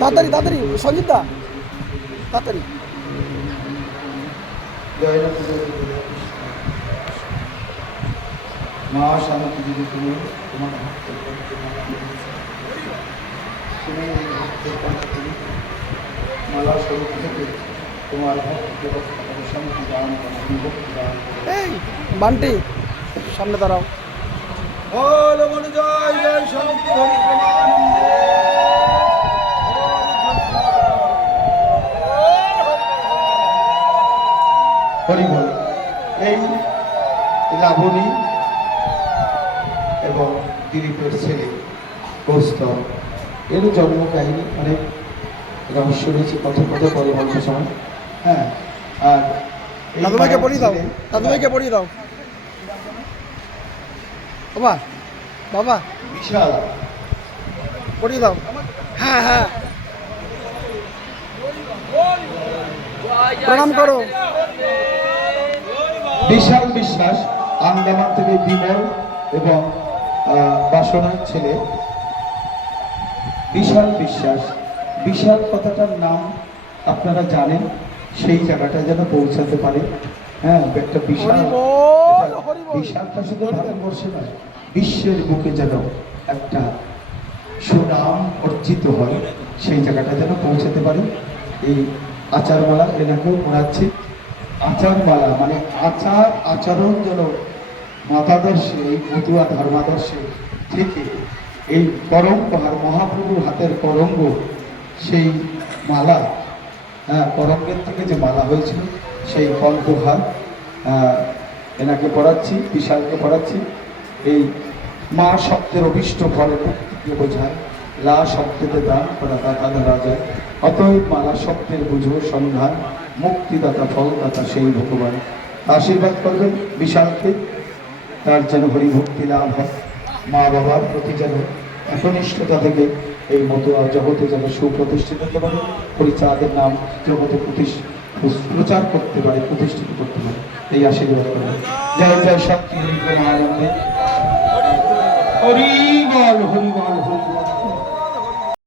তাড়াতাড়ি তাড়াতাড়ি সঞ্জিত দা তাড়াতাড়ি মা শান্তি যদি তুমি তোমার মালা স্বরূপ থেকে তোমার ভক্তকে শান্তি দান ভক্তি দান। এই বান্টি সামনে দাঁড়াও। বল বল জয় জয় শান্তি হরি প্রমানন্দে। হরি বল। এই লাবণী এবং দিলীপের ছেলে কৌস্তব এর জন্ম কাহিনী অনেক রহস্য রয়েছে, কথা কথা পরে বলতে সময়। হ্যাঁ, আর দাদুভাইকে পড়িয়ে দাও, দাদুভাইকে পড়িয়ে দাও। বাবা বাবা বিশাল পড়িয়ে দাও। হ্যাঁ হ্যাঁ প্রণাম করো। বিশাল বিশ্বাস আন্দামান থেকে বিমল এবং বাসনার ছেলে বিশাল বিশ্বাস। বিশাল কথাটার নাম আপনারা জানেন, সেই জায়গাটা যেন পৌঁছাতে পারে। হ্যাঁ, একটা বিশাল, বিশালটা শুধু ভারতবর্ষে নয়, বিশ্বের বুকে যেন একটা সুনাম অর্জিত হয়, সেই জায়গাটা যেন পৌঁছাতে পারে। এই আচারমালা এনাকেও পড়াচ্ছি। আচারমালা মানে আচার আচরণ যেন মতাদর্শে, এই মতুয়া ধর্মাদর্শে থেকে এই করঙ্গহার মহাপ্রভুর হাতের করঙ্গ, সেই মালা, হ্যাঁ করঙ্গের থেকে যে মালা হয়েছিল সেই কণ্ঠহার এনাকে পড়াচ্ছি, বিশালকে পড়াচ্ছি। এই মা শব্দের অভিষ্ট ফলে মুক্তিকে বোঝায়, লা শব্দতে দান করা দাতা ধরা যায়। অতএব মালা শব্দের বুঝো সন্ধান, মুক্তিদাতা ফলদাতা সেই ভগবান। আশীর্বাদ করবেন বিশালকে, তার যেন হরিভক্তি লাভ হয়, মা বাবার প্রতি যেন একনিষ্ঠতা থেকে এই মতুয়া জগতে যেন সুপ্রতিষ্ঠিত হতে পারে, হরিচাঁদের নাম জগতে প্রচার করতে পারে, প্রতিষ্ঠিত করতে পারে, এই আশীর্বাদ করবেন। জয় জয় শক্তি হরি প্রমানন্দে। হরি বল হরি বল।